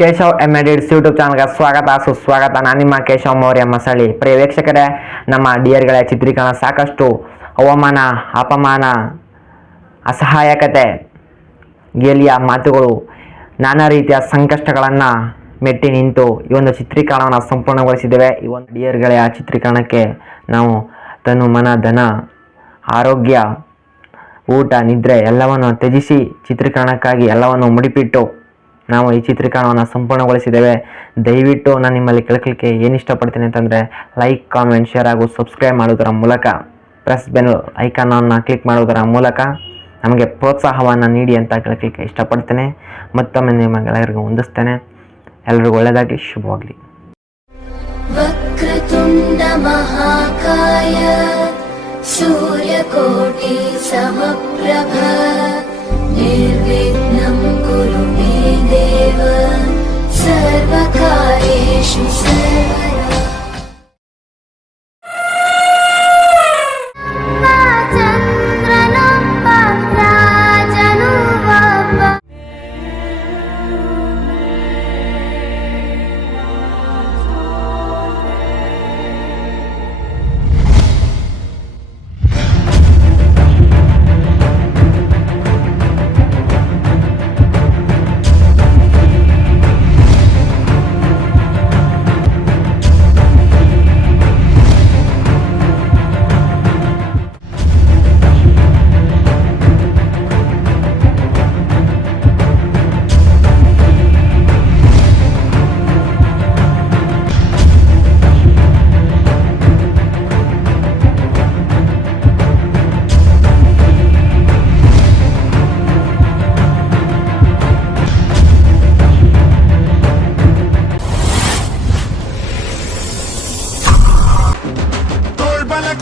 Keshav edits YouTube ಚಾನಲ್ಗೆ ಸ್ವಾಗತ ಸುಸ್ವಾಗತ. ನಾನು ನಿಮ್ಮ ಕೇಶವ್ ಮೌರ್ಯ ಮಸಳಿ. ಪ್ರಿಯ ವೀಕ್ಷಕರೇ, ನಮ್ಮ ಡಿಯರ್ಗಳ ಚಿತ್ರೀಕರಣ ಸಾಕಷ್ಟು ಅವಮಾನ, ಅಪಮಾನ, ಅಸಹಾಯಕತೆ, ಗೇಲಿಯ ಮಾತುಗಳು, ನಾನಾ ರೀತಿಯ ಸಂಕಷ್ಟಗಳನ್ನು ಮೆಟ್ಟಿ ನಿಂತು ಈ ಒಂದು ಚಿತ್ರೀಕರಣವನ್ನು ಸಂಪೂರ್ಣಗೊಳಿಸಿದ್ದೇವೆ. ಈ ಒಂದು ಡಿಯರ್ಗಳ ಚಿತ್ರೀಕರಣಕ್ಕೆ ನಾವು ತನು, ಮನ, ಧನ, ಆರೋಗ್ಯ, ಊಟ, ನಿದ್ರೆ ಎಲ್ಲವನ್ನು ತ್ಯಜಿಸಿ ಚಿತ್ರೀಕರಣಕ್ಕಾಗಿ ಎಲ್ಲವನ್ನು ಮುಡಿಪಿಟ್ಟು ನಾವು ಈ ಚಿತ್ರೀಕರಣವನ್ನು ಸಂಪೂರ್ಣಗೊಳಿಸಿದ್ದೇವೆ. ದಯವಿಟ್ಟು ನಾನು ನಿಮ್ಮಲ್ಲಿ ಕೇಳ್ಕೊಳ್ಳಿಕ್ಕೆ ಏನು ಇಷ್ಟಪಡ್ತೀನಿ ಅಂತಂದರೆ, ಲೈಕ್, ಕಾಮೆಂಟ್, ಶೇರ್ ಹಾಗೂ ಸಬ್ಸ್ಕ್ರೈಬ್ ಮಾಡೋದರ ಮೂಲಕ, ಪ್ರೆಸ್ ಬೆಲ್ ಐಕಾನನ್ನು ಕ್ಲಿಕ್ ಮಾಡೋದರ ಮೂಲಕ ನಮಗೆ ಪ್ರೋತ್ಸಾಹವನ್ನು ನೀಡಿ ಅಂತ ಕೇಳ್ಕೊಳ್ಳಿಕ್ಕೆ ಇಷ್ಟಪಡ್ತೇನೆ. ಮತ್ತೊಮ್ಮೆ ನಿಮಗೆಲ್ಲರಿಗೂ ಹೊಂದಿಸ್ತೇನೆ. ಎಲ್ಲರಿಗೂ ಒಳ್ಳೆಯದಾಗಲಿ, ಶುಭವಾಗಲಿ. ವಕ್ರತುಂಡ ಮಹಾಕಾಯ ಸೂರ್ಯಕೋಟಿ ಸಮಪ್ರಭ ನಿರ್ವಿಘ್ನಂ ಕುರು ಮೇ ದೇವ ಸರ್ವಕಾರ್ಯೇಷು ಸರ್ವದಾ.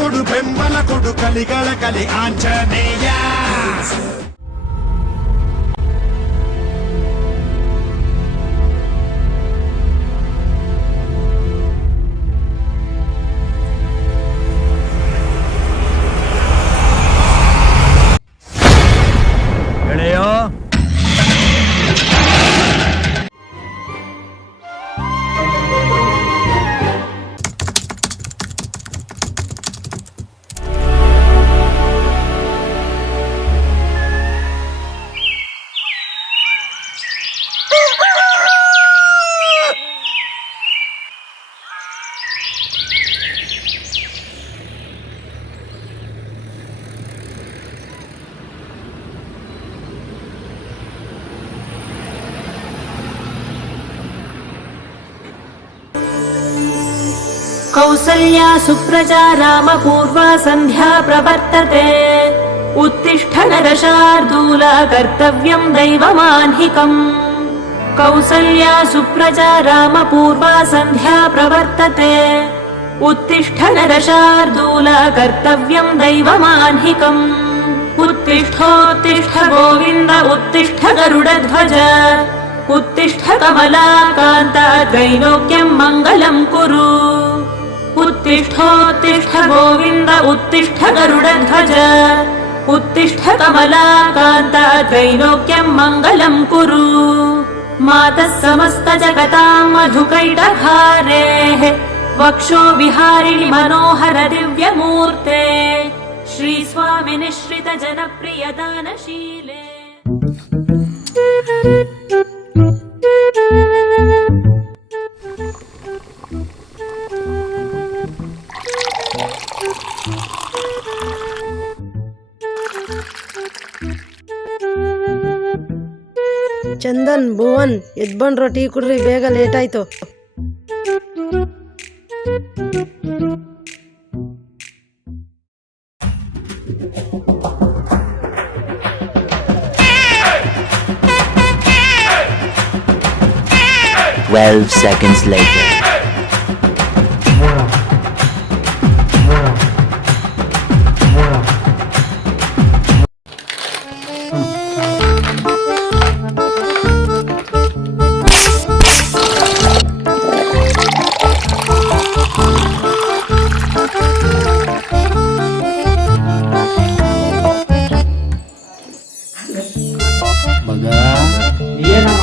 ಕೊಡು ಬೆಂಬಲ ಕೊಡು ಕಲಿಗಳ ಕಲಿ ಆಂಜನೇಯ. कौसल्या सुप्रजा रामपूर्वा सन्ध्या प्रवर्तते उत्तिष्ठ नरशार्दूला कर्तव्यं दैवमाह्निकम्. कौसल्या सुप्रजा रामपूर्वा सन्ध्या प्रवर्तते उत्तिष्ठ नरशार्दूला कर्तव्यं दैवमाह्निकम्. उत्तिष्ठोत्तिष्ठ गोविन्द उत्तिष्ठ गरुडध्वज उत्तिष्ठ कमलाकान्ता त्रैलोक्यं मङ्गलं कुरु. उत्तिष्ठोत्तिष्ठ गोविन्द उत्तिष्ठ गरुडध्वज उत्तिष्ठ कमलाकान्ता त्रैलोक्यं मङ्गलं कुरु. मातः समस्त जगतां मधुकैटभारेः वक्षो विहारिणि मनोहर दिव्यमूर्ते श्रीस्वामि निश्रित जनप्रिय दानशीले. ಚಂದನ್, ಭುವನ್ ಎದ್ಬಂಡ್ರೋ, ಟೀ ಕುಡ್ರಿ, ಬೇಗ ಲೇಟ್ ಆಯ್ತು. Seconds later. ಮಗ ಏನೋ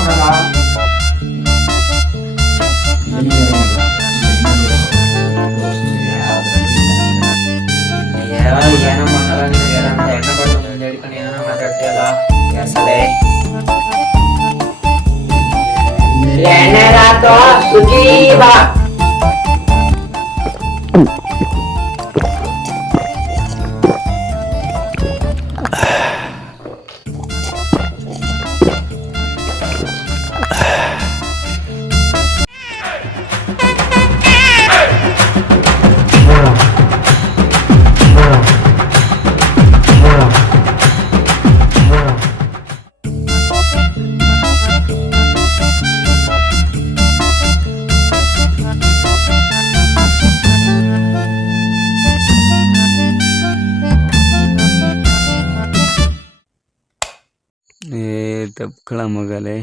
ತಪ್ಕಳ ಮಗಲೇ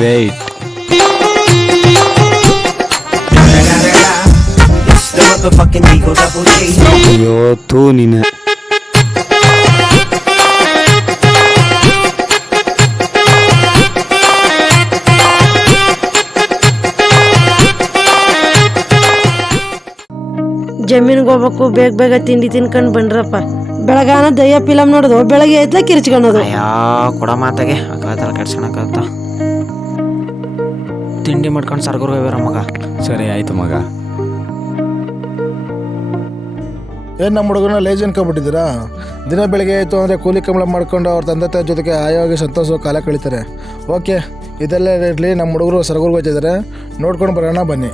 ವೇಟ್ ಅಯ್ಯೋ ತೂ ನೀನು ಜಮೀನ್ಗೆ ಹೋಗ್ಬೇಕು, ಬೇಗ ಬೇಗ ತಿಂಡಿ ತಿನ್ಕೊಂಡು ಬನ್ರಪ್ಪ. ಬೆಳಗಾನ ದಯ್ಯ ಫಿಲಮ್ ನೋಡೋದು, ಬೆಳಗ್ಗೆ ಎದ್ಲ ಕಿರ್ಚ್ಕೊಳೋದು. ಅಯ್ಯೋ ಕೊಡ ಮಾತಾಗೆ ಅಕ್ಕಳ ಕೆಡ್ಸ್ಕೊಳಕ್ಕಾಗತ್ತ. ತಿಂಡಿ ಮಾಡ್ಕೊಂಡು ಸರ್ಗೂರ್ಗೆ ಹೋಗ್ಯಾರ ಮಗ. ಸರಿ ಆಯ್ತು ಮಗ. ಏನು ನಮ್ಮ ಹುಡುಗನ ಲೇಜ್ ಅನ್ಕೊಂಡ್ಬಿಟ್ಟಿದ್ದೀರಾ? ದಿನ ಬೆಳಗ್ಗೆ ಆಯಿತು ಅಂದರೆ ಕೂಲಿ ಕಂಬಳ ಮಾಡ್ಕೊಂಡು ಅವ್ರ ತಂದೆ ತಾಯಿ ಜೊತೆಗೆ ಆಯೋಗಿ ಸಂತೋಷವಾಗಿ ಕಾಲ ಕಳೀತಾರೆ. ಓಕೆ, ಇದೆಲ್ಲ ಇರಲಿ. ನಮ್ಮ ಹುಡುಗರು ಸರ್ಗೂರ್ಗೆ ಹೋಗ್ತಿದ್ದಾರೆ, ನೋಡ್ಕೊಂಡು ಬರೋಣ ಬನ್ನಿ.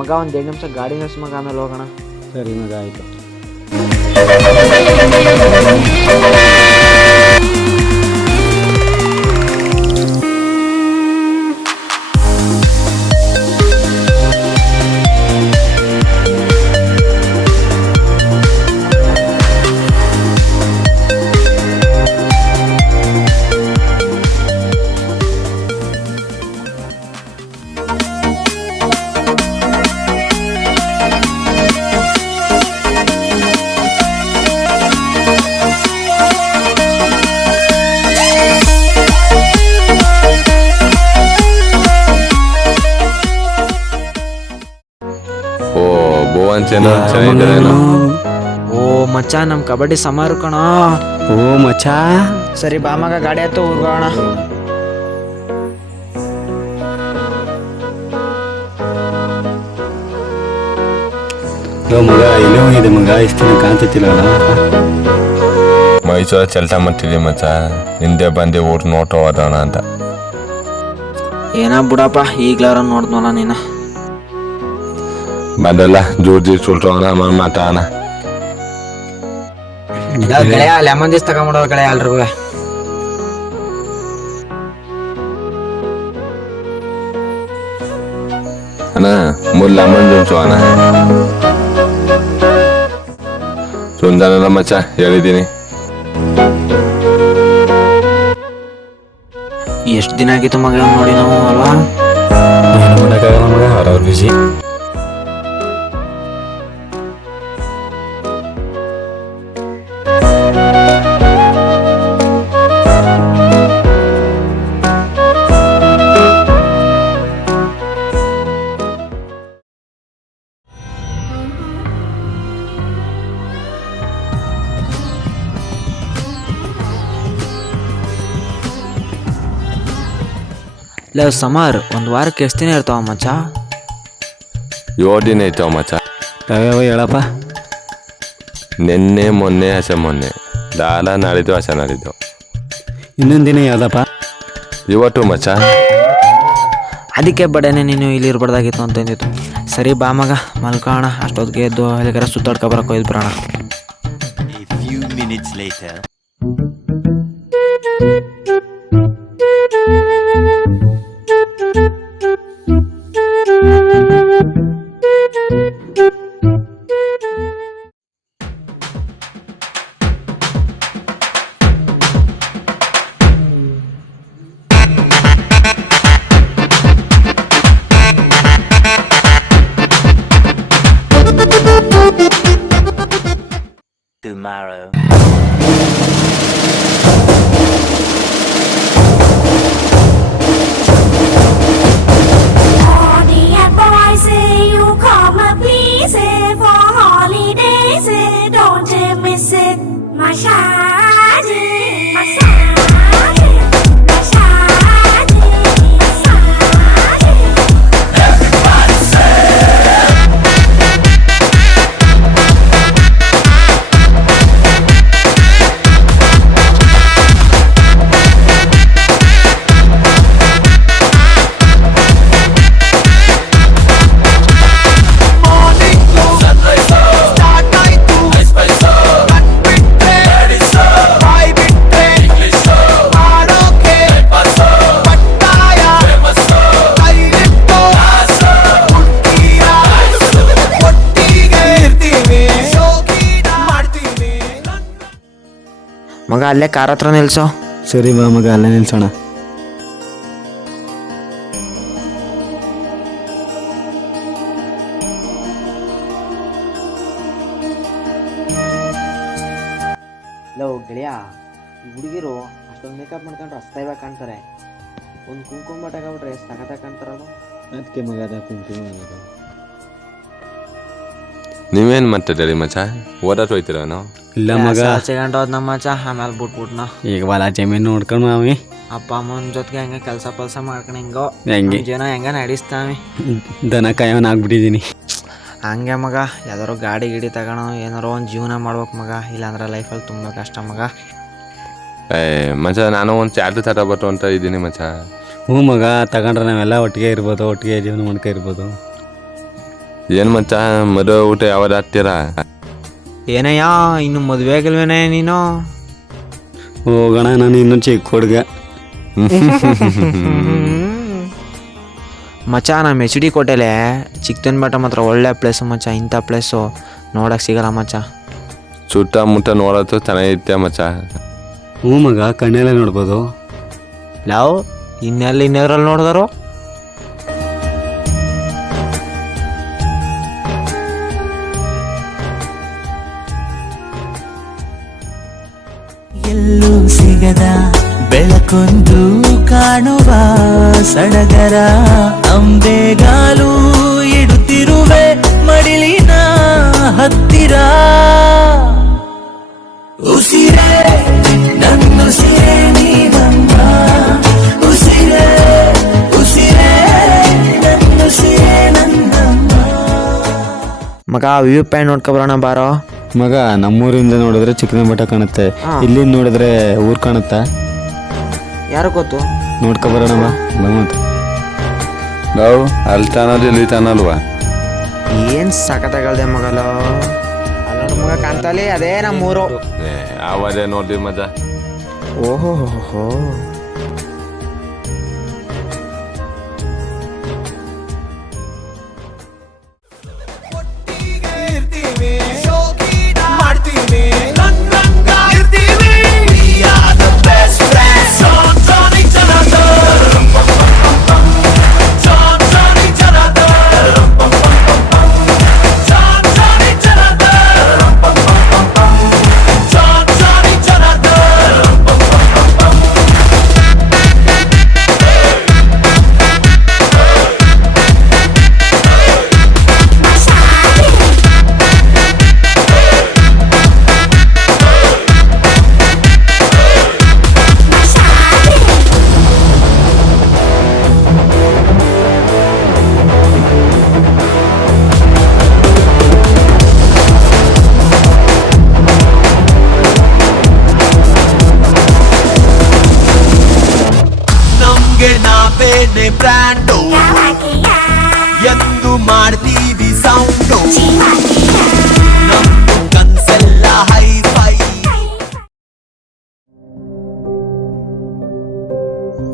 ಮಗ ಒಂದು 2 ನಿಮಿಷ ಗಾಡಿ ನಿಲ್ಸ್ ಮಗ, ಆಮೇಲೆ ಹೋಗೋಣ. ಸರಿ ಮಗ ಆಯಿತು. ಓ ಮಚ್ಚ, ನಮ್ ಕಬಡ್ಡಿ ಸಮಾರು ಕಣ. ಓ ಮಚ್ಚ, ಸರಿ ಬಾ ಮಗ, ಗಾಡಿ ಆಯ್ತು ಊರ್ಗೋಣ. ಮಗ ಇಲ್ಲೇ ಹೋಗಿದೆ ಮಗ, ಇಷ್ಟು ದಿನ ಕಾಣ್ತಿತ್ತಿಲ್ಲ. ಮೈಸೂರು ಚಲ್ತಾ ಮಾಡ್ತಿದ್ದೆ ಮಚ್ಚ, ಹಿಂದೆ ಬಂದು ಊರ್ ನೋಟ ಹೋಗೋಣ ಅಂತ. ಏನ ಬಿಡಪ್ಪ, ಈಗ್ಲಾರ ನೋಡ್ದ್ನಲ್ಲ ನೀನ. ಬಂದಲ್ಲ ಜೋರ್ಜಿ ಸುಲ್ಟೋಣ ಮಾತಾಡೋಣ. ಗೆಳೆಯ ಲೆಮನ್ ಜ್ಯೂಸ್ ತಗೊಂಬಿಡೋ ಗೆಳೆಯ ಎಲ್ರಿಗೂ. ಅಣ್ಣ 3 ಲೆಮನ್ ಜ್ಯೂಸು ಅಣ್ಣ. ಸುಂದರಲ್ಲ ಮಚ್ಚ, ಹೇಳಿದ್ದೀನಿ. ಎಷ್ಟು ದಿನ ಆಗಿತ್ತು ಮಗ ನೋಡಿ ನಾವು ಅಲ್ವಾ? ಏನು ಮಾಡೋಕ್ಕಾಗಲ್ಲ ಮಗ, ಅವ್ರವ್ರ ಬಿಸಿ. ಇಲ್ಲ ಸಮರ್ ಒಂದು ವಾರಕ್ಕೆ ಎಷ್ಟು ದಿನ ಇರ್ತಾವ ಮಚ್ಚ? 7 ದಿನ ಐತವ ಮಚ್ಚ. ಯಾವ್ಯಾವ ಹೇಳಪ್ಪ. ನಿನ್ನೆ ಮೊನ್ನೆ ಹಸೆ ಮೊನ್ನೆ, ದಾಲ ನಾಳಿದ್ದು ಹಸೆ ನಾಳಿದ್ದು. ಇನ್ನೊಂದು ದಿನ ಯಾವ್ದಪ್ಪ? ಇವತ್ತು ಮಚ್ಚ. ಅದಕ್ಕೆ ಬಡನೆ ನೀನು ಇಲ್ಲಿ ಇರ್ಬಾರ್ದಾಗಿತ್ತು ಅಂತಂದಿತ್ತು. ಸರಿ ಬಾ ಮಗ ಮಲ್ಕೋಣ, ಅಷ್ಟೊತ್ತಿಗೆ ಎದ್ದು ಎಲ್ಲಿಗಾರ ಸುತ್ತಾಡ್ಕೊ ಬರಕ್ಕೆ ಹೋಯ್ದು ಬರೋಣ. A few minutes later. Tomorrow. ಮಗ ಅಲ್ಲೇ ಕಾರ್ ಹತ್ರ ನಿಲ್ಸೋ. ಸರಿ ಬಾ ಮಗ, ಅಲ್ಲೇ ನಿಲ್ಸೋಣ. ಲವ್ ಗೆಳೆಯ, ಈ ಹುಡುಗಿರು ಅಷ್ಟೊಂದು ಮೇಕಪ್ ಮಾಡ್ಕೊಂಡ್ರೆ ಅಸ್ತಾಯ್ವಾಗ ಕಾಣ್ತಾರೆ. ಒಂದು ಕುಂಕುಮ ಬಟ್ಟೆ ಹಾಕ್ಬಿಟ್ರೆ ಸಖತ್ತಾಗಿ ಕಾಣ್ತಾರಲ್ಲ. ಅದಕ್ಕೆ ಮಗ ಅದ ಕುಂಕುಮ ಅನ್ನೋದು. ನೀವೇನು ಮಾಡ್ತಿದ್ದೀರಿ ಮಚ್ಚ? ಓದಕ್ಕೆ ಹೋಯ್ತಿರೋನು? ಇಲ್ಲ ಮಗ, ಸಿಗಂಡೋದ್ ನಮ್ಮ ಮಚ್ಚ, ಆಮೇಲೆ ಬಿಟ್ಬಿಟ್ನ. ಈಗ ಹೊಲ ಜಮೀನು ನೋಡ್ಕೊಂಡು ಮಾವಿ ಅಪ್ಪ ಅಮ್ಮನ ಜೊತೆಗೆ ಹಂಗೆ ಕೆಲಸ ಮಾಡ್ಕೊಂಡು ಹೆಂಗೆ ಜನ ಹೆಂಗ ನಡೆಸ್ತಾವೆ. ದನ ಕಾಯೋನ್ ಆಗ್ಬಿಟ್ಟಿದ್ದೀನಿ. ಹಂಗೆ ಮಗ, ಯಾವ್ದಾರು ಗಾಡಿ ಗಿಡಿ ತಗೋಣ, ಏನಾರು ಒಂದು ಜೀವನ ಮಾಡ್ಬೇಕು ಮಗ, ಇಲ್ಲಾಂದ್ರೆ ಲೈಫಲ್ಲಿ ತುಂಬ ಕಷ್ಟ ಮಗ. ಮಚ್ಚ, ನಾನು ಒಂದು ಚಾರ್ಜ್ ತಗೋಬೇಕು ಅಂತ ಇದ್ದೀನಿ ಮಚ್ಚ. ಹ್ಞೂ ಮಗ, ತಗೊಂಡ್ರೆ ನಾವೆಲ್ಲ ಒಟ್ಟಿಗೆ ಇರ್ಬೋದು, ಒಟ್ಟಿಗೆ ಜೀವನ ಮಾಡ್ಕೊ ಇರ್ಬೋದು. ಏನು ಮಚ್ಚ, ಮದುವೆ ಊಟ ಯಾವ್ದು ಹಾಕ್ತೀರಾ? ಏನಯ್ಯ, ಇನ್ನು ಮದುವೆ ಆಗಿಲ್ವೇನೆ ನೀನು? ಹೋಗೋಣ, ನಾನು ಇನ್ನೂ ಚಿಕ್ಕ ಹುಡುಗ. ಮಚ್ಚ, ನಮ್ಮ HD ಕೋಟೆಲೆ ಚಿಕ್ಕದನ್ ಬೆಟ್ಟ ಮಾತ್ರ ಒಳ್ಳೆ ಪ್ಲೇಸು ಮಚ್ಚ. ಇಂಥ ಪ್ಲೇಸು ನೋಡಕ್ಕೆ ಸಿಗಲ್ಲ ಮಚ್ಚ. ಸುತ್ತಮುತ್ತ ನೋಡೋದು ಚೆನ್ನಾಗಿತ್ತೆ ಮಚ್ಚ. ಹ್ಞೂ ಮಗ, ಕಣ್ಣೆಲ್ಲ ನೋಡ್ಬೋದು. ಲವ್ ಇನ್ನೆದ್ರಲ್ಲಿ ನೋಡಿದಾರು? ಎಲ್ಲೂ ಸಿಗದ ಬೆಳಕೊಂದು ಕಾಣುವ ಸಡಗರ, ಅಂಬೆಗಾಲು ಇಡುತ್ತಿರುವೆ ಮಡಿಲಿನ ಹತ್ತಿರ. ಉಸಿರೇ ನನ್ನುಸಿರೇ ನೀನಮ್ಮ, ಉಸಿರೇ ಉಸಿರೇ ನನ್ನುಸಿರೇ ನನ್ನಮ್ಮ. ಮಗ ವ್ಯೂ ಪಾಯಿಂಟ್ ನೋಡ್ಕೊಬರೋಣ ಬಾರೋ. ಮಗ, ನಮ್ಮೂರಿಂದ ನೋಡಿದ್ರೆ ಚಿಕ್ಕನ ಬೆಟ್ಟ ಕಾಣುತ್ತೆ, ಇಲ್ಲಿಂದ ನೋಡಿದ್ರೆ ಊರು ಕಾಣುತ್ತಾ? ಯಾರು ಗೊತ್ತು, ನೋಡ್ಕೊಬರೋಣ ಬಾ. ಮತ್ತೆ ನಾವು ಅಲ್ಲಿ ತಾನದು ಇಲ್ಲಿ ತಾನಲ್ವಾ? ಏನು ಸಖತ್ತಾಗಲ್ದೆ ಮಗಲು. ಅಲ್ಲ ಮಗ ಕಾಣ್ತಲ್ಲಿ, ಅದೇ ನಮ್ಮೂರು. ಆವಾಜೇ ನೋಡ್ತೀವಿ ಮಜಾ. ಓಹೋ ಹೋ.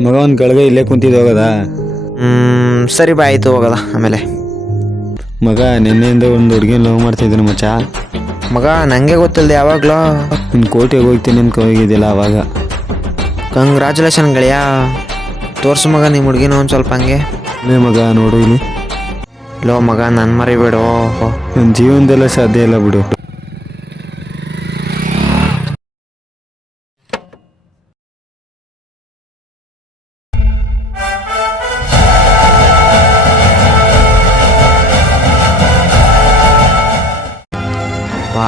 ಮಗ ಒಂದು ಗಳಿಗೆ ಇಲ್ಲೇ ಕುಂತಿದ್ದು ಹೋಗೋದಾ? ಸರಿ ಬಾ, ಆಯಿತು, ಹೋಗೋದ ಆಮೇಲೆ. ಮಗ ನಿನ್ನೆಯಿಂದ ಒಂದು ಹುಡುಗಿನ ಲವ್ ಮಾಡ್ತಿದ್ದೀನಿ ಮಚ್ಚ. ಮಗ ನನಗೆ ಗೊತ್ತಿಲ್ಲದೆ ಯಾವಾಗಲೂ ನಿನ್ನ ಕೋಟೆಗೆ ಹೋಗ್ತೀನಿ ಅಂತ ಹೋಗಿದ್ದಿಲ್ಲ ಅವಾಗ. ಕಂಗ್ರ್ಯಾಚುಲೇಷನ್ ಗೆಳೆಯ. ತೋರ್ಸು ಮಗ ನಿಮ್ಮ ಹುಡುಗಿನ ಒಂದು ಸ್ವಲ್ಪ ಹಂಗೆ. ಲೇ ಮಗ ನೋಡು ಇಲ್ಲಿ. ಲೋ ಮಗ ನನ್ನ ಮರಿಬೇಡು. ನನ್ನ ಜೀವನದೆಲ್ಲ ಸಾಧ್ಯ ಇಲ್ಲ ಬಿಡು.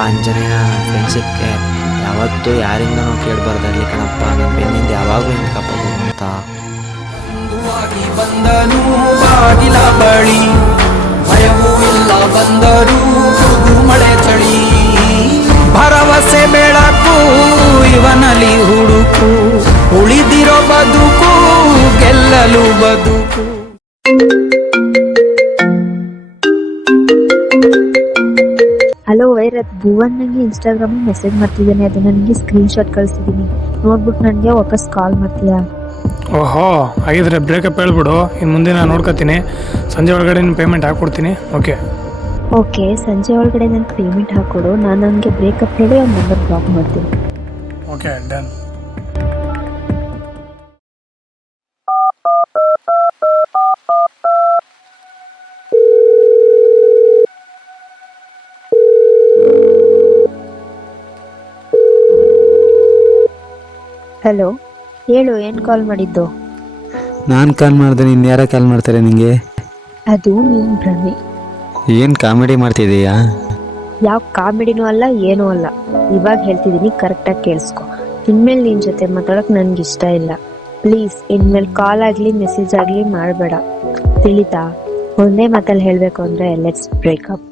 ಆಂಜನೇಯ, ನನ್ನ ಫ್ರೆಂಡ್ಶಿಪ್ಗೆ ಯಾವತ್ತೂ ಯಾರಿಂದನೂ ಕೇಳಬಾರ್ದಲ್ಲಿ ಕಣಪ್ಪ. ನನ್ನ ಬೆನ್ನಿಂದ ಯಾವಾಗಲೂ ನಿಂತ್ಕಪ್ಪ ಅಂತ. ಬಂದನು ಬಾಗಿಲ ಬಳಿ, ಭಯವೂ ಇಲ್ಲ ಬಂದರು ಮಳೆ ಚಳಿ. ಭರವಸೆ ಬೆಳಕು ಇವನಲ್ಲಿ ಹುಡುಕು, ಉಳಿದಿರೋ ಬದುಕು ಗೆಲ್ಲಲು ಬದುಕು. ಹಲೋ ವೈರತ್, ಭುವನ್ ನನಗೆ ಇನ್ಸ್ಟಾಗ್ರಾಮ್ ಮೆಸೇಜ್ ಮಾಡ್ತಿದ್ದಾನೆ. ಅದು ನನಗೆ ಸ್ಕ್ರೀನ್ ಶಾಟ್ ಕಳಿಸಿದ್ದೀನಿ. ನೋಡ್ಬಿಟ್ಟು ನನಗೆ ವಾಪಸ್ ಕಾಲ್ ಮಾಡ್ತೀಯಾ? ಓಹೋ, ಹಾಗಿದ್ರೆ ಬ್ರೇಕಪ್ ಹೇಳ್ಬಿಡು. ಇನ್ನು ಮುಂದೆ ನಾನು ನೋಡ್ಕೊತೀನಿ. ಸಂಜೆ ಒಳಗಡೆ ನಿನ್ನ ಪೇಮೆಂಟ್ ಹಾಕ್ಕೊಡ್ತೀನಿ. ಓಕೆ, ಸಂಜೆ ಒಳಗಡೆ ನನಗೆ ಪೇಮೆಂಟ್ ಹಾಕ್ಕೊಡು. ನಾನು ನನಗೆ ಬ್ರೇಕಪ್ ಹೇಳಿ ಒಂದು ನಂಬರ್ ಬ್ಲಾಕ್ ಮಾಡ್ತೀನಿ. Okay, done. ಹಲೋ, ಹೇಳು, ಏನು ಕಾಲ್ ಮಾಡಿದ್ದು? ನಾನು ಕಾಲ್ ಮಾಡಿದೆ, ನೀನು ಯಾರ ಕಾಲ್ ಮಾಡ್ತಾರೆ ನಿಂಗೆ? ಅದು ನೀನು ಭ್ರಮೆ. ಏನು ಕಾಮಿಡಿ ಮಾಡ್ತಿದ್ದೀಯಾ? ಯಾವ ಕಾಮಿಡಿನೂ ಅಲ್ಲ, ಏನೂ ಅಲ್ಲ. ಇವಾಗ ಹೇಳ್ತಿದ್ದೀನಿ, ಕರೆಕ್ಟಾಗಿ ಕೇಳಿಸ್ಕೊ. ಇನ್ಮೇಲೆ ನಿನ್ನ ಜೊತೆ ಮಾತಾಡೋಕೆ ನನಗೆ ಇಷ್ಟ ಇಲ್ಲ. ಪ್ಲೀಸ್, ಇನ್ಮೇಲೆ ಕಾಲ್ ಆಗಲಿ ಮೆಸೇಜ್ ಆಗಲಿ ಮಾಡಬೇಡ, ತಿಳಿತಾ? ಒಂದೇ ಮಾತಲ್ಲಿ ಹೇಳಬೇಕು ಅಂದರೆ ಲೆಟ್ಸ್ ಬ್ರೇಕಪ್.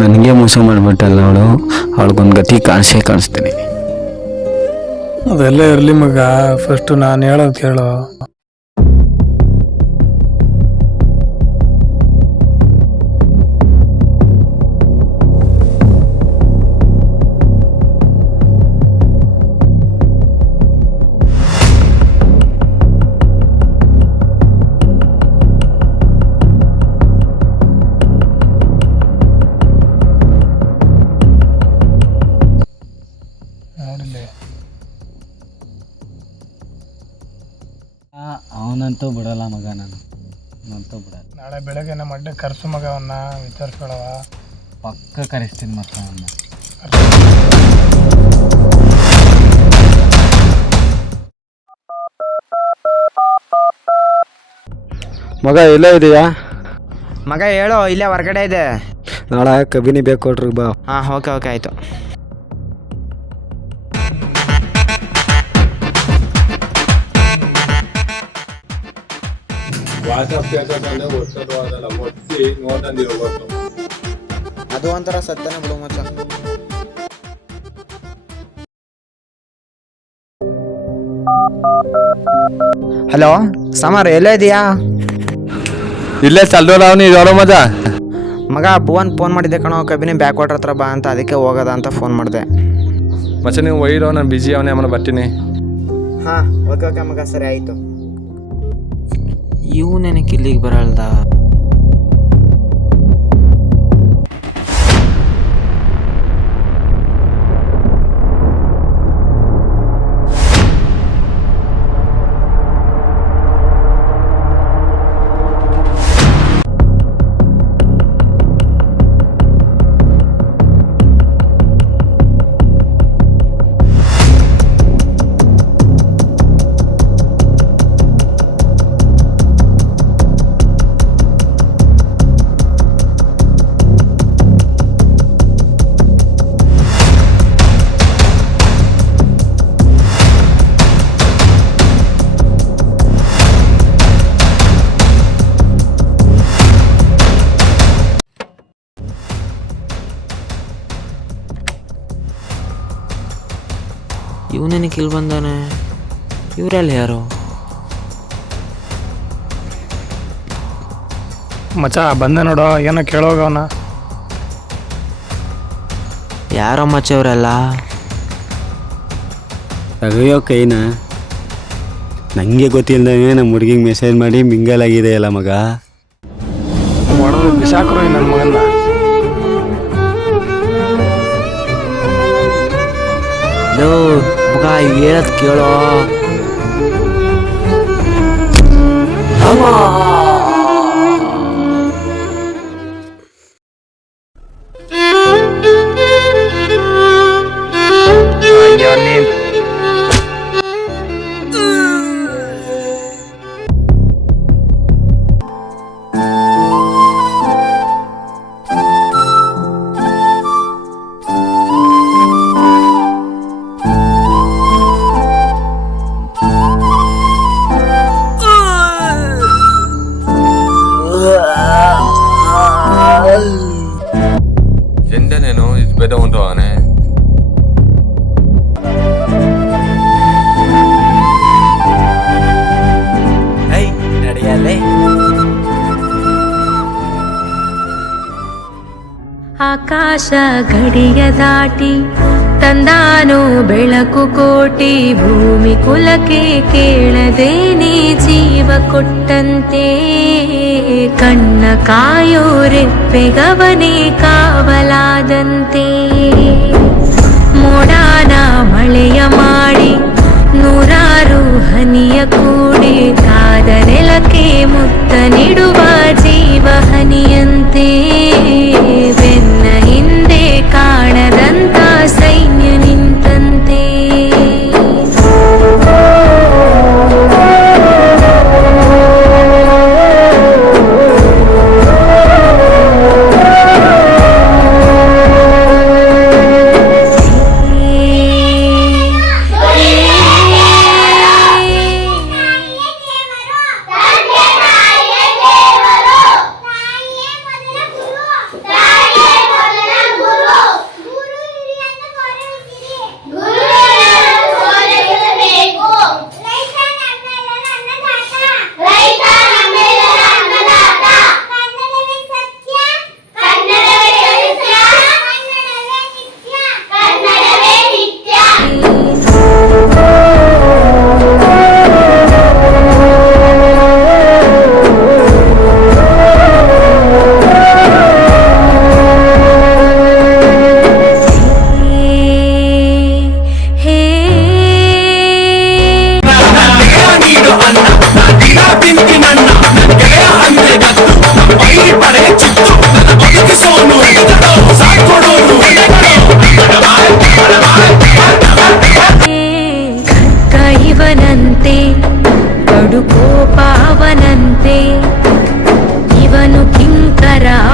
ನನಗೆ ಮೋಸ ಮಾಡಿಬಿಟ್ಟಲ್ಲ ಅವಳು. ಅವಳಿಗೊಂದು ಗತಿ ಕಾಣಿಸ್ತೀನಿ. ಅದೆಲ್ಲ ಇರಲಿ ಮಗ, ಫಸ್ಟು ನಾನು ಹೇಳೋದು ಕೇಳು. ಅವನಂತೂ ಬಿಡಲ್ಲ ಮಗ, ನಾನಂತೂ ಬಿಡಲ್ಲ. ನಾಳೆ ಬೆಳಗ್ಗೆ ನಮ್ಮ ಅಡ್ಡ ಕರ್ಸು ಮಗ, ಅವನ್ನ ವಿಚಾರಿಸ್ಕೊಳವ. ಪಕ್ಕ ಕರೆಸ್ತೀನಿ ಮತ್ತೆ ಅವನ್ನ. ಮಗ ಎಲ್ಲೇ ಇದೆಯಾ? ಮಗ ಹೇಳೋ, ಇಲ್ಲೇ ಹೊರಗಡೆ ಇದೆ. ನಾಳೆ ಕಬಿನಿ ಬೇಕು ಕೊಟ್ರಿಗೆ ಬಾ. ಹಾಂ ಓಕೆ ಆಯಿತು. ಅದು ಒಂಥರ ಸತ್ಯನೇ ಬಿಡು ಮಚ್ಚ. ಹಲೋ ಸಮರ್, ಎಲ್ಲೋ ಇದೆಯಾ? ಇಲ್ಲೇ ಚಲ್ದೋದವನಿ ಇದವಲ್ಲ ಮಜಾ. ಮಗ ಭುವನ್ ಫೋನ್ ಮಾಡಿದ್ದೆ ಕಣೋ, ಕಬಿನಿ ಬ್ಯಾಕ್ ವಾಟರ್ ಹತ್ರ ಬಾ ಅಂತ, ಅದಕ್ಕೆ ಹೋಗೋದ ಅಂತ ಫೋನ್ ಮಾಡಿದೆ. ಮಚ್ಚ ನೀವು ಒಯ್ಯಿರೋ, ನಾನು ಬಿಜಿ ಅವನೇ, ಆಮೇಲೆ ಬರ್ತೀನಿ. ಹಾಂ ಓಕೆ ಮಗ, ಸರಿ ಆಯಿತು. ಇವನೇನಕ್ಕೆ ಇಲ್ಲಿಗೆ ಬರಲ್ದ? ಇವನೇನಕ್ಕೆ ಇಲ್ಲಿ ಬಂದಾನೆ? ಇವರಲ್ಲಿ ಯಾರು? ಮಚ್ಚ ಬಂದೆ ನೋಡೋ, ಏನೋ ಕೇಳೋಗವನ. ಯಾರೋ ಮಚ್ಚ ಇವರೆಲ್ಲ? ತೆಗೆಯೋ ಕೈನ. ನನಗೆ ಗೊತ್ತಿಲ್ಲದಂಗೆ ನಮ್ಮ ಹುಡುಗಿಗೆ ಮೆಸೇಜ್ ಮಾಡಿ ಮಿಂಗಲ್ ಆಗಿದೆ ಅಲ್ಲ ಮಗ. ಹೊಡೆದು ಬಿಸಾಕ್ರು ನನ್ನ ಮಗನ್ನ. ಮಗ ಹೇಳದ್ ಕೇಳೋ. ಎಂದನೇನು ಇದು ಬೇಡ ಉಂಟು ಅವನೇ. ನಡೆಯಲ್ಲೇ ಆಕಾಶ ಗಡಿಯ ದಾಟಿ ತಂದಾನು ಬೆಳಕು ಕೋಟಿ, ಭೂಮಿ ಕುಲಕ್ಕೆ ಕೇಳದೇನೆ ಜೀವ ಕೊಟ್ಟಂತೆ, ಕಣ್ಣ ಕಾಯೋ ರೆಪ್ಪೆಗವನೇ ಕಾವಲಾದಂತೆ, ಮೋಡಾನ ಮಳೆಯ ಮಾಡಿ ನೂರಾರು ಹನಿಯ ಕೂಡಿ, ಕಾದ ನೆಲಕ್ಕೆ ಮುತ್ತ ನೀಡುವ ಜೀವ ಹನಿಯಂತೆ, ಬೆನ್ನ ಹಿಂದೆ ಕಾಣದಂತ ಸೈನ್ಯ ನಿಂತಂತೆ.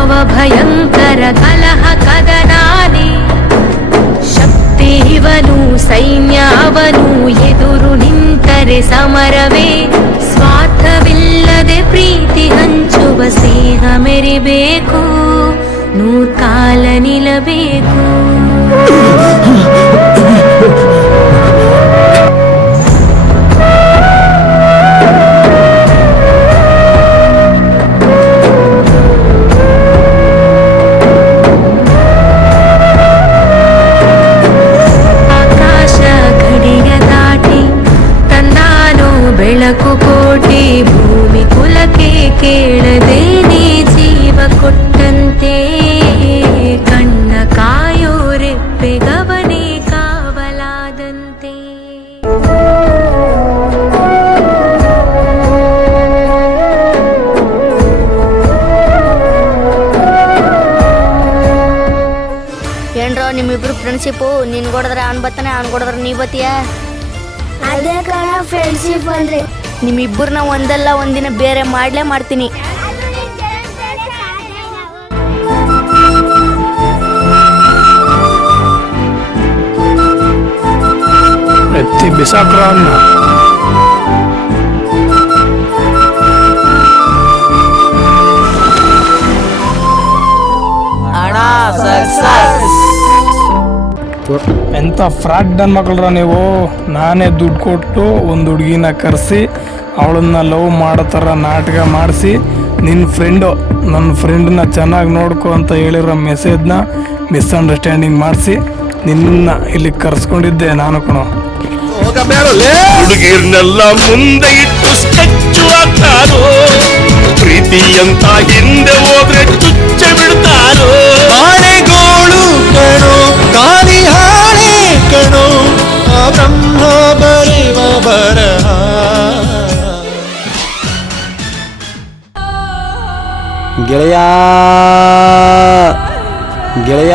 ಯಾವ ಭಯಂಕರ ಕಲಹ ಕದನಾನೆ ಶಕ್ತಿ ಇವನು ಸೈನ್ಯವನು ಎದುರು ನಿಂತರೆ ಸಮರವೇ ಸ್ವಾರ್ಥವಿಲ್ಲದೆ ಪ್ರೀತಿ ಹಂಚುವ ಸ್ನೇಹ ಮೆರಿಬೇಕು ನೂರ್ಕಾಲ ನಿಲ್ಲಬೇಕು ಬೆಳಕು ಕೋಟಿ ಭೂಮಿ ಕುಲಕ್ಕೆ ಕೇಳದೇನೆ ಜೀವ ಕೊಟ್ಟಂತೆ ಕಣ್ಣ ಕಾಯೋ ರೆಪ್ಪೆಗವನೇ ಕಾವಲಾದಂತೆ ಏನ್ರೋ ನಿಮ್ಮಿಬ್ರು ಫ್ರೆಂಡ್ಶಿಪ್ಪು ನೀನ್ ಕೊಡಿದ್ರೆ ಅವ್ನು ಬರ್ತಾನೆ ಅವ್ನು ಕೊಡಿದ್ರೆ ನೀ ಬತ್ತೀಯ ಅದೇ ಕಣ ಫ್ರೆಂಡ್ಶಿಪ್ ಅಂದ್ರೆ ನಿಮ್ಮಿಬ್ಬರನ್ನ ಒಂದಲ್ಲ ಒಂದಿನ ಬೇರೆ ಮಾಡ್ತೀನಿ ಎತ್ತಿ ಬಿಸಾಕ್ರ ಅನ್ನ ಎಂಥ ಫ್ರಾಡ್ ನನ್ನ ಮಕ್ಕಳ್ರ ನೀವು. ನಾನೇ ದುಡ್ಡು ಕೊಟ್ಟು ಒಂದು ಹುಡುಗಿನ ಕರೆಸಿ ಅವಳನ್ನ ಲವ್ ಮಾಡೋ ಥರ ನಾಟಕ ಮಾಡಿಸಿ ನನ್ನ ಫ್ರೆಂಡನ್ನ ಚೆನ್ನಾಗಿ ನೋಡ್ಕೊ ಅಂತ ಹೇಳಿರೋ ಮೆಸೇಜ್ನ ಮಿಸ್ಅಂಡರ್ಸ್ಟ್ಯಾಂಡಿಂಗ್ ಮಾಡಿಸಿ ನಿನ್ನ ಇಲ್ಲಿ ಕರ್ಸ್ಕೊಂಡಿದ್ದೆ ನಾನು ಕಣೋ. ಹುಡುಗಿರ್ನೆಲ್ಲ ಮುಂದೆ ಇಟ್ಟು ಸ್ಕೆಚ್ಚು ಹಾಕ್ತಾರೋ ಪ್ರೀತಿ ಅಂತ ಹಿಂದೆ ಹೋದ್ರೆ ಚುಚ್ಚ ಬಿಡ್ತಾರೋ. ಆಣೆಗೋಳು ಕಣೋ ಕಾಲಿ ಹಾಳೆ ಕಣೋ ಆ ಬ್ರಹ್ಮ ಬರೆವ ಬರಹ. ಗೆಳೆಯ ಗೆಳೆಯ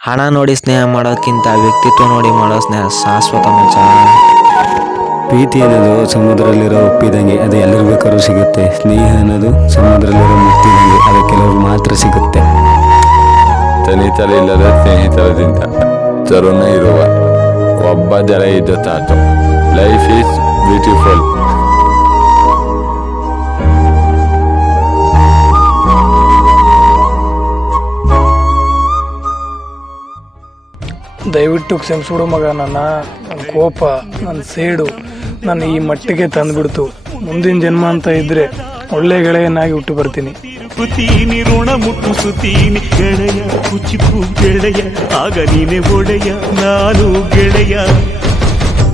ಹಣ ನೋಡಿ ಸ್ನೇಹ ಮಾಡೋಕ್ಕಿಂತ ವ್ಯಕ್ತಿತ್ವ ನೋಡಿ ಮಾಡೋ ಸ್ನೇಹ ಶಾಶ್ವತ ಮಚ್ಚ. ಪ್ರೀತಿ ಅನ್ನೋದು ಸಮುದ್ರದಲ್ಲಿರೋ ಉಪ್ಪಿದಂಗೆ, ಅದು ಎಲ್ಲರಿಗೂ ಬೇಕಾದ್ರೂ ಸಿಗುತ್ತೆ. ಸ್ನೇಹ ಅನ್ನೋದು ಸಮುದ್ರದಲ್ಲಿರೋ ಮುಕ್ತಿದಂಗೆ, ಅದು ಕೆಲವರು ಮಾತ್ರ ಸಿಗುತ್ತೆ. ತನಿತಲಿಲ್ಲದ ಸ್ನೇಹಿತರದಿಂದ ತರುಣ ಇರುವ ಒಬ್ಬ ಜನ ಇದ್ದ ತಾತು. Life is beautiful. ದಯವಿಟ್ಟು ಕ್ಷಮಿಸ್ಬಿಡು ಮಗ, ನನ್ನ ಕೋಪ ನನ್ನ ಸೇಡು ನನ್ನ ಈ ಮಟ್ಟಿಗೆ ತಂದುಬಿಡ್ತು. ಮುಂದಿನ ಜನ್ಮ ಅಂತ ಇದ್ರೆ ಒಳ್ಳೆ ಗೆಳೆಯನಾಗಿ ಹುಟ್ಟು ಬರ್ತೀನಿ. ಕುತೀನಿ ಋಣ ಮುಟ್ಟಿಸುತ್ತೀನಿ ಗೆಳೆಯ ಕುಚಿಪು ಗೆಳೆಯ ಆಗ ನೀನೆ ಒಡೆಯ ನಾನು ಗೆಳೆಯ.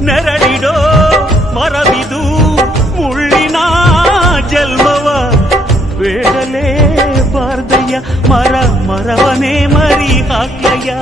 ನೆರಳಿಡೋ ಮರವಿದು ಮುಳ್ಳಿನ ಜನ್ಮವ ಬೇಡಲೇ ಬಾರ್ದಯ್ಯ ಮರವನೇ ಮರಿ ಹಾಕ್ಲಯ್ಯ.